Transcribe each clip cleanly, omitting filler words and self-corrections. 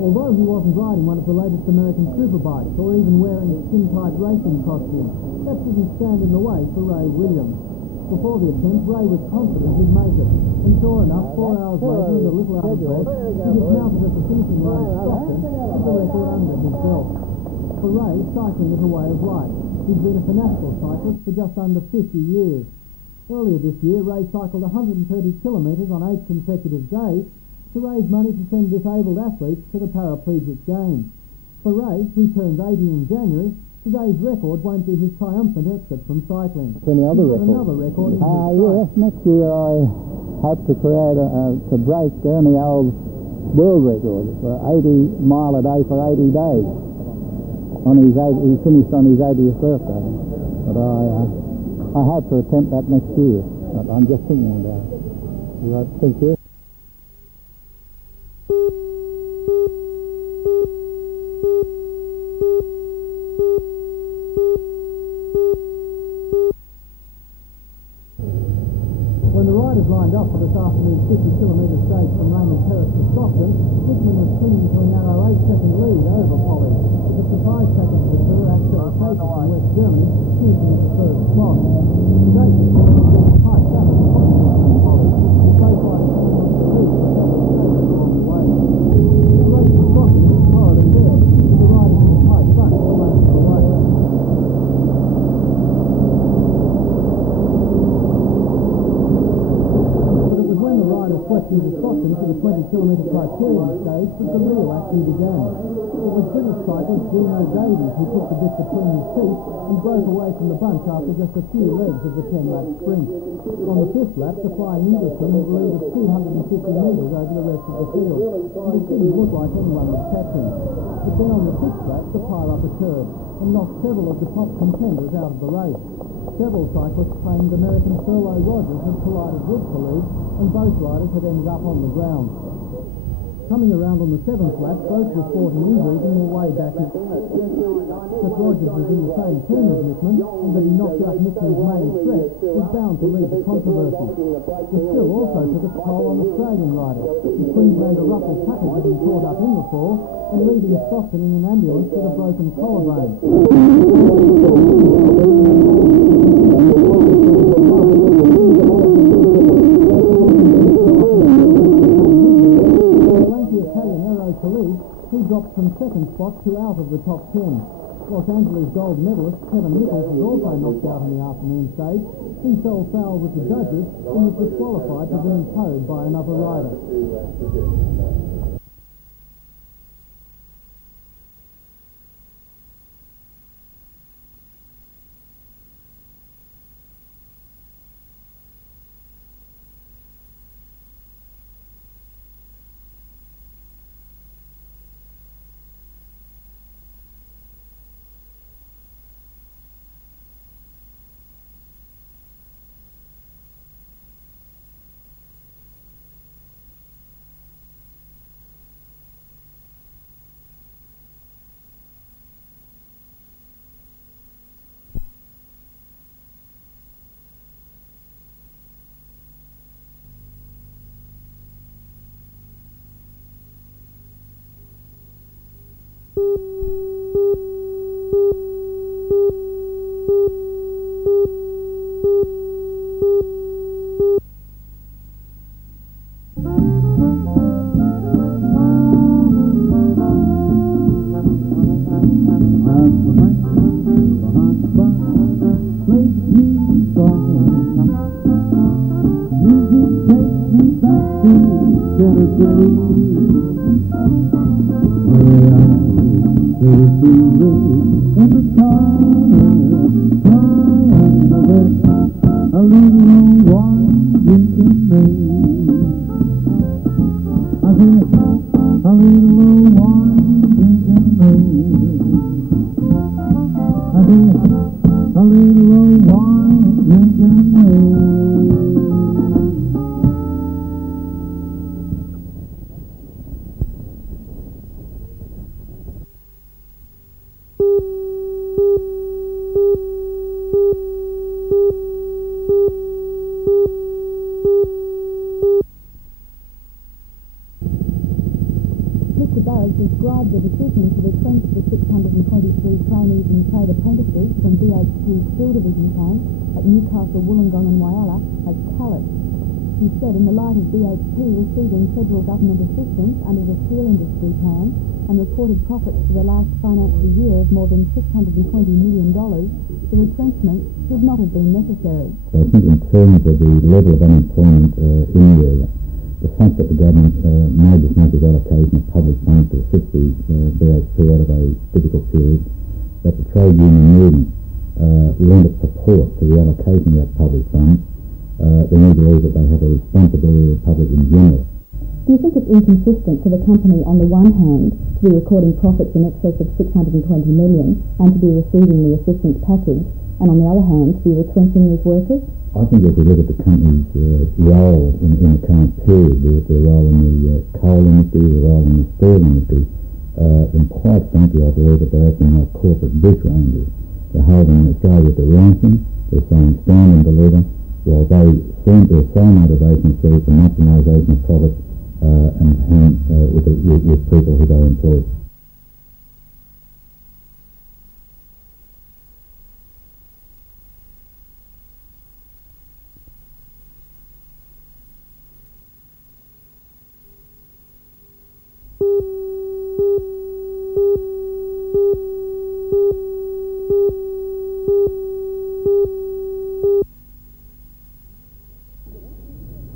Although he wasn't riding one of the latest American superbikes or even wearing skin-tight racing costume, that didn't stand in the way for Ray Williams. Before the attempt, Ray was confident he'd make it, and sure enough, 4 hours later, and a little out of breath, he dismounted at the finishing line of Stockton with the record under his belt. For Ray, cycling is a way of life. He's been a fanatical cyclist for just under 50 years. Earlier this year, Ray cycled 130 kilometres on 8 consecutive days to raise money to send disabled athletes to the Paraplegic Games. For Ray, who turns 80 in January, today's record won't be his triumphant exit from cycling. Any other record? Another record in his yes, next year I hope to create to break the old world record for 80 mile a day for 80 days. He finished on his 80th birthday, but I hope to attempt that next year. But I'm just thinking about it. You right, think here? When the riders lined up for this afternoon's 50-kilometre stage from Raymond Terrace to Stockton, Hickman was clinging to a narrow 8-second lead over Polly. The surprise package of the tour, Axel Tate from West Germany, sneaking into first spot. Tate was a tight battle for confidence from Polly, with both riders hanging on to the lead for several stages along the way. The race to Stockton was torrid and bare, with the riders in a tight bunch for most of the way. Swept into Stockton for the 20-kilometre criterion stage that the real action began. It was British cyclist Dino Davies who took the bit between his teeth and broke away from the bunch after just a few legs of the 10-lap sprint. On the 5th lap, the Flying Englishman had a lead of 250 metres over the rest of the field, and it didn't look like anyone would catch him. But then on the 6th lap, the pile-up occurred and knocked several of the top contenders out of the race. Several cyclists claimed American Furlow Rogers had collided with the lead, and both riders had ended up on the ground. Coming around on the 7th lap, both reporting injuries and were way back in. That Rogers was in the same team as Hickman, and that he knocked out Hickman's main threat was bound to lead to controversy. The spill also took its toll on Australian riders, with Queenslander Russell Tucker getting caught up in the fall and leaving Stockton in an ambulance with a broken collarbone. He dropped from second spot to out of the top 10. Los Angeles gold medalist Kevin Nichols was also knocked out in the afternoon stage. He fell foul with the judges and was disqualified for being towed by another rider. Mr Barrett described the decision to retrench the 623 trainees and trade apprentices from BHP's Steel Division plant at Newcastle, Wollongong and Whyalla as callous. He said in the light of BHP receiving federal government assistance under the steel industry plan and reported profits for the last financial year of more than $620 million, the retrenchment should not have been necessary. I think in terms of the level of unemployment in the area, the fact that the government made this massive allocation of public funds to assist the BHP out of a difficult period, that the trade union movement lent its support to the allocation of that public fund, then we believe that they have a responsibility to the public in general. Do you think it's inconsistent for the company on the one hand to be recording profits in excess of $620 million and to be receiving the assistance package, and on the other hand to be retrenching these workers? I think if we look at the company's role in the current period, be it their role in the coal industry, their role in the steel industry, then quite frankly I believe that they're acting like corporate bushrangers. They're holding Australia to ransom, they're saying stand and deliver, while they seem to have sole motivation through the maximisation of profits with people who they employ.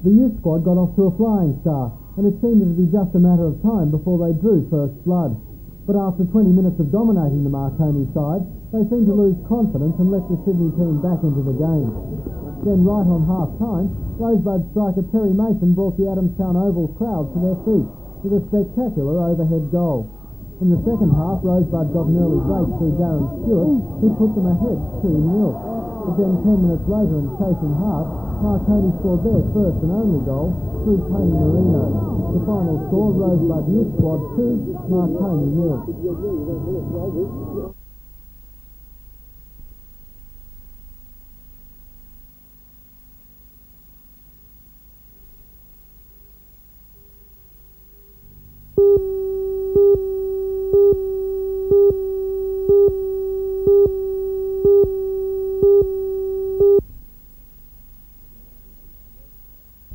The youth squad got off to a flying start, and it seemed to be just a matter of time before they drew first blood. But after 20 minutes of dominating the Marconi side, they seemed to lose confidence and let the Sydney team back into the game. Then right on half-time, Rosebud striker Terry Mason brought the Adamstown Oval crowd to their feet with a spectacular overhead goal. In the second half, Rosebud got an early break through Darren Stewart, who put them ahead 2-0. But then 10 minutes later and chasing hard, Marconi scored their first and only goal through Tony Marino. The final score, Rosebud Youth Squad 2, Marconi 0.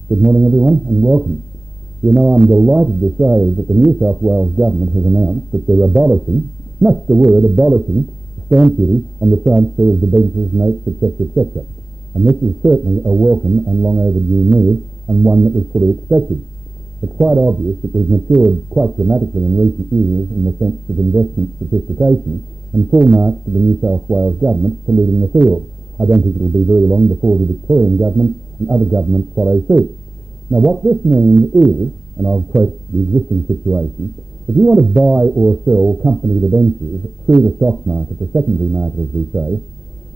Good morning everyone and welcome. You know, I'm delighted to say that the New South Wales Government has announced that they're abolishing, that's the word, abolishing, stamp duty on the transfer of debentures, notes, etc., etc. And this is certainly a welcome and long overdue move, and one that was fully expected. It's quite obvious that we've matured quite dramatically in recent years in the sense of investment sophistication, and full marks to the New South Wales Government for leading the field. I don't think it'll be very long before the Victorian Government and other governments follow suit. Now what this means is, and I'll quote the existing situation, if you want to buy or sell company debentures through the stock market, the secondary market as we say,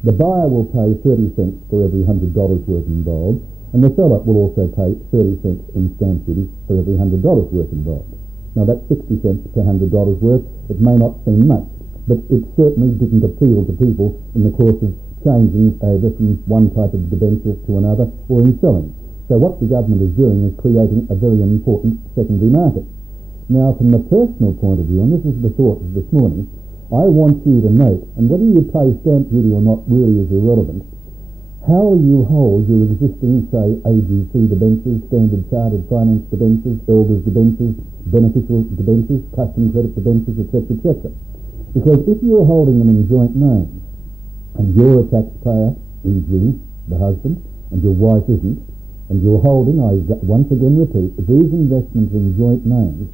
the buyer will pay 30 cents for every $100 worth involved, and the seller will also pay 30 cents in stamp duty for every $100 worth involved. Now that's 60 cents per $100 worth. It may not seem much, but it certainly didn't appeal to people in the course of changing over from one type of debenture to another or in selling. So what the government is doing is creating a very important secondary market. Now from the personal point of view, and this is the thought of this morning, I want you to note, and whether you pay stamp duty or not really is irrelevant, how you hold your existing, say, AGC debentures, Standard Chartered Finance debentures, Elders debentures, beneficial debentures, custom credit debentures, etc., etc. Because if you're holding them in joint names, and you're a taxpayer, e.g. the husband, and your wife isn't, and you're holding, I once again repeat, these investments in joint names,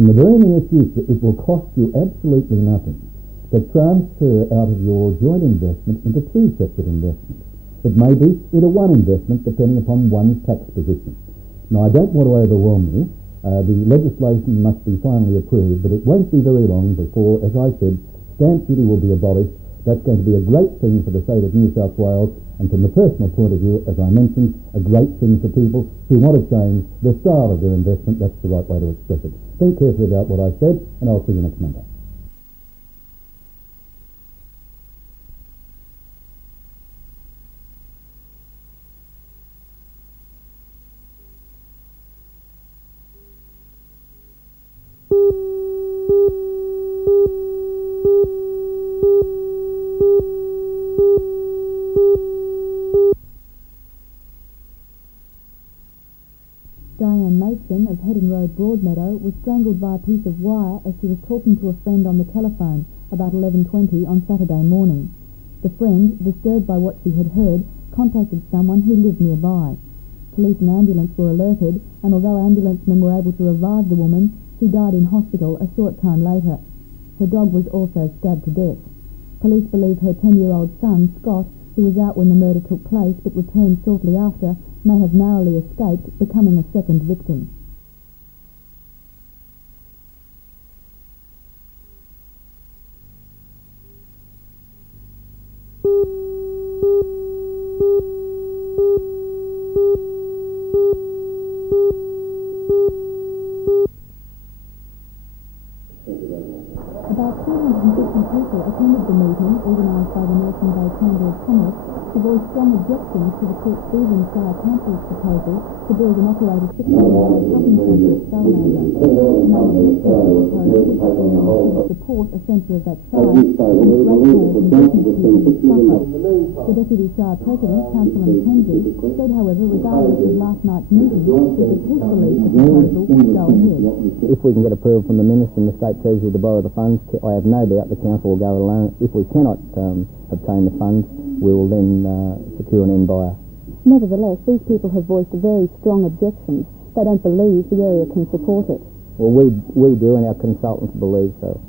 in the very near future it will cost you absolutely nothing to transfer out of your joint investment into two separate investments. It may be into one investment depending upon one's tax position. Now I don't want to overwhelm you. The legislation must be finally approved, but it won't be very long before, as I said, stamp duty will be abolished. That's going to be a great thing for the state of New South Wales, and from the personal point of view, as I mentioned, a great thing for people who want to change the style of their investment. That's the right way to express it. Think carefully about what I've said, and I'll see you next Monday. Diane Mason of Headon Road, Broadmeadow, was strangled by a piece of wire as she was talking to a friend on the telephone about 11:20 on Saturday morning. The friend, disturbed by what she had heard, contacted someone who lived nearby. Police and ambulance were alerted, and although ambulancemen were able to revive the woman, she died in hospital a short time later. Her dog was also stabbed to death. Police believe her 10-year-old son, Scott, who was out when the murder took place but returned shortly after, may have narrowly escaped, becoming a second victim. About 250 people attended the meeting organised by the Nelson Bay Chamber of Commerce to voice strong objections to the Port Stephens Shire Council's proposal to build an operated 600 shopping centre at Salamander. The name of this proposal was to support a centre of that size and ratepayers and business people would suffer. The Deputy Shire President, Councillor Mackenzie, said, however, regardless of last night's meeting, it was his belief the proposal would go ahead. If we can get approval from the Minister and the State Treasury to borrow the funds, I have no doubt the Council will go it alone. If we cannot obtain the funds, we will then secure an end buyer. Nevertheless, these people have voiced very strong objections. They don't believe the area can support it. Well, we do, and our consultants believe so.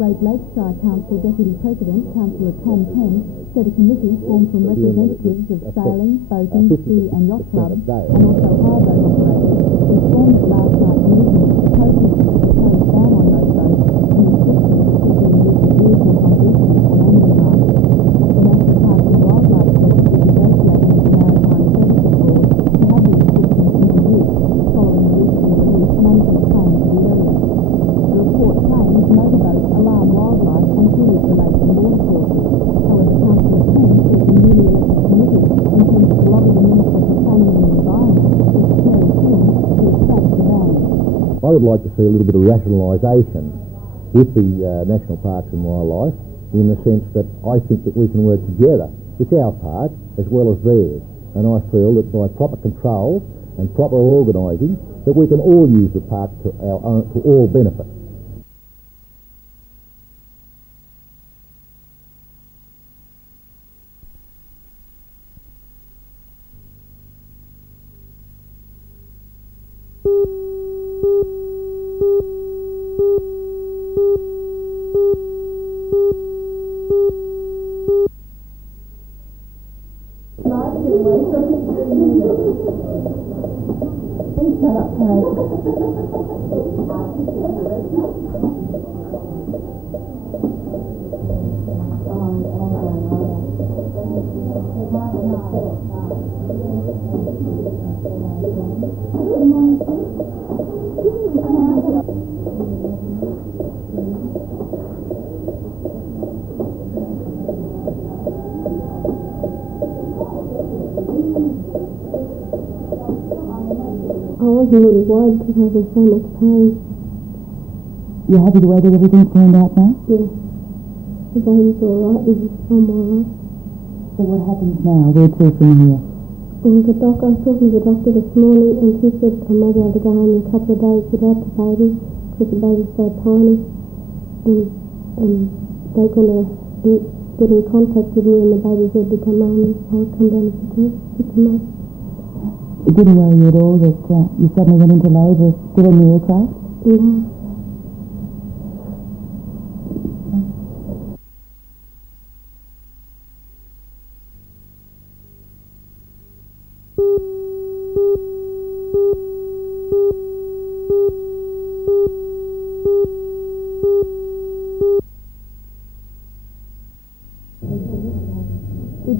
Great Lakes Shire Council Deputy President, Councillor Tom Penn, said a committee formed from representatives of sailing, boating, ski and yacht clubs and also hire boat operators was formed at last night's meeting proposing a proposed ban on motorboats and restrictions particularly use of vehicles on beaches and angling rights. The National Parks and Wildlife Service is negotiating with the Maritime Services Board to have the restrictions introduced following the recently released management plan for the area. The report claims motorboats alarm wildlife and pollute the lakes and watercourses. However, Councillor Penn says the newly elected committee intends to lobby the Minister for Planning and the Environment, Mr. Terry King, to retract the ban. I would like to see a little bit of rationalisation with the National Parks and Wildlife, in the sense that I think that we can work together. It's our park as well as theirs, and I feel that by proper control and proper organising, that we can all use the park to all benefit. I wasn't really worried because I was in so much pain. You're happy the way that everything's turned out now? Yeah. The baby's alright and I'm alright. So what happens now? Where to from here? And I was talking to the doctor this morning and she said I might be able to go home in a couple of days without the baby because the baby's so tiny. And they're going to get in contact with me and the baby's ready to come home and I'll come down and pick him up. It didn't worry you at all that you suddenly went into labour still in the aircraft? No.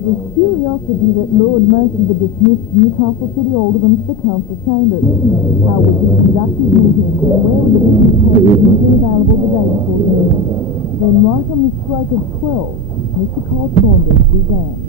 It was curiosity that lured most of the dismissed Newcastle City aldermen to the council chambers. How would be conducted meetings and where would the business papers be available the day before the meeting? Then right on the stroke of 12, Mr. Cole Saunders began.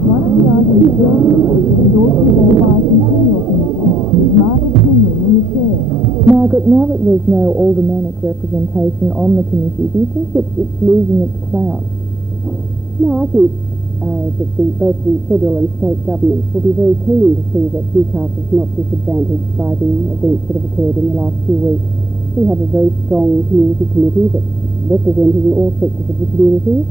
One of the items was endorsed by a continual committee, Margaret Henry in the chair. Margaret, now that there's no aldermanic representation on the committee, do you think that it's losing its clout? No, I think that both the federal and state governments will be very keen to see that Newcastle's not disadvantaged by the events that have occurred in the last few weeks. We have a very strong community committee that's representing all sectors of the community,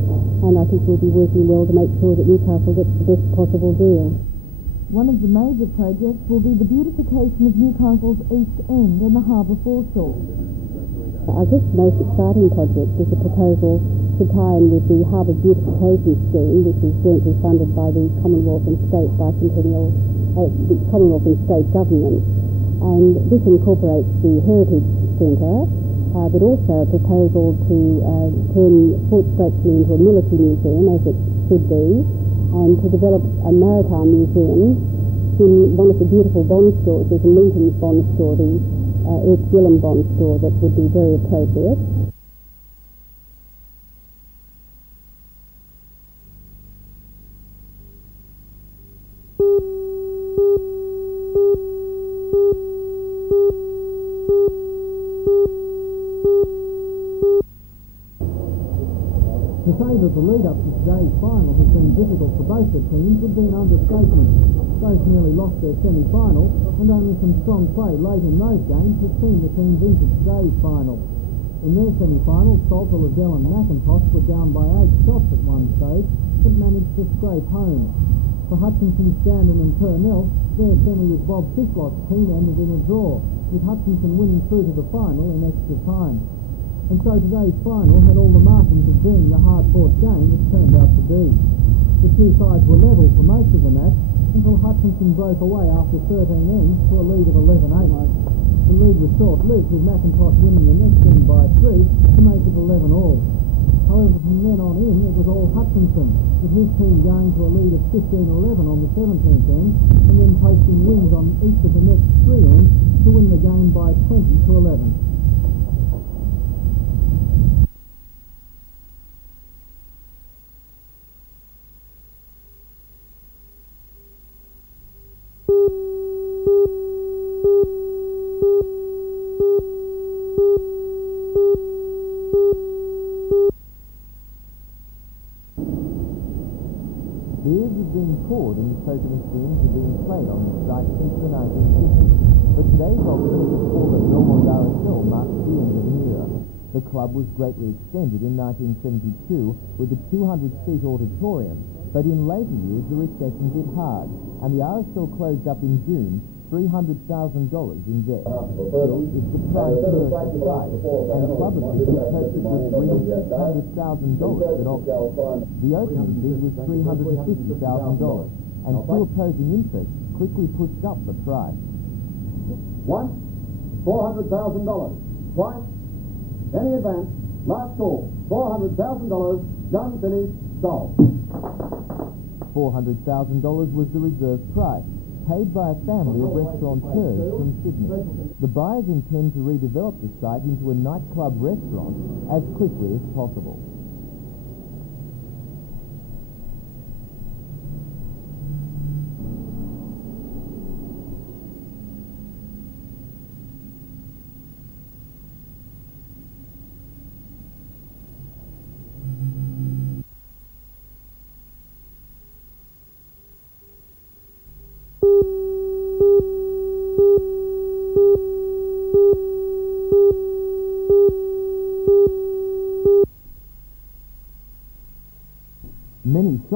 and I think we'll be working well to make sure that Newcastle gets the best possible deal. One of the major projects will be the beautification of Newcastle's East End and the harbour foreshore. I guess the most exciting project is a proposal to tie in with the Harbour Beautification Scheme, which is jointly funded by the Commonwealth and State the Commonwealth and State governments. And this incorporates the Heritage Centre, but also a proposal to turn Port Strait into a military museum, as it should be, and to develop a maritime museum in one of the beautiful bond stores. There's a Lincoln's bond store, the Earth Gillam bond store, that would be very appropriate. To say that the lead-up to today's final has been difficult for both the teams would be an understatement. Both nearly lost their semi-final, and only some strong play late in those games has seen the teams into today's final. In their semi-final, Salter, Liddell and McIntosh were down by 8 shots at one stage, but managed to scrape home. For Hutchinson, Standen and Purnell, their semi with Bob Fishlock's team ended in a draw, with Hutchinson winning through to the final in extra time. And so today's final had all the markings of being the hard-fought game it turned out to be. The two sides were level for most of the match until Hutchinson broke away after 13 ends to a lead of 11-8. The lead was short-lived, with McIntosh winning the next end by 3 to make it 11-all. However, from then on in, it was all Hutchinson, with his team going to a lead of 15-11 on the 17th end, and then posting wins on each of the next 3 ends to win the game by 20-11. Beers have been poured and poker machines have been played on this site since the 1950s, but today's opportunity to call at Belmont RSL marks the end of an era. The club was greatly extended in 1972 with a 200-seat auditorium, but in later years the recession hit hard, and the RSL closed up in June, $300,000 in debt. Still, it's the prime tourist site, and club officials hoped it would bring $600,000 at auction. The opening bid was $350,000, and two opposing interests quickly pushed up the price. Once, $400,000. Twice, any advance, last call, $400,000, done, finished, sold. $400,000 was the reserve price, paid by a family of restaurateurs from Sydney. The buyers intend to redevelop the site into a nightclub restaurant as quickly as possible.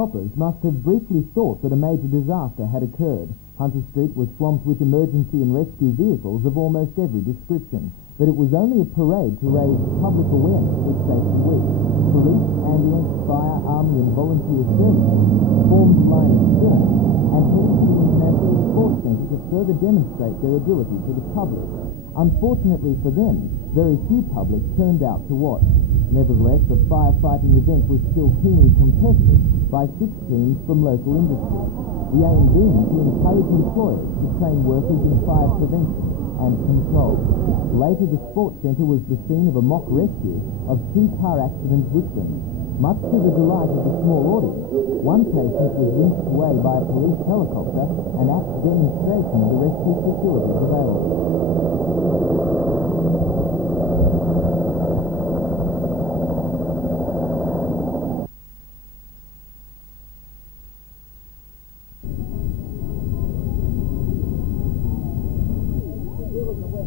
shoppers must have briefly thought that a major disaster had occurred. Hunter Street was swamped with emergency and rescue vehicles of almost every description, but it was only a parade to raise public awareness of Safety Week. Police, ambulance, fire, army and volunteer services formed line astern and headed to the International Sports Centre to further demonstrate their ability to the public. Unfortunately for them, very few public turned out to watch. Nevertheless, the firefighting event was still keenly contested by 6 teams from local industry. The aim being to encourage employers to train workers in fire prevention and control. Later, the sports centre was the scene of a mock rescue of 2 car accident victims. Much to the delight of the small audience, one patient was whisked away by a police helicopter, an apt demonstration of the rescue facilities available.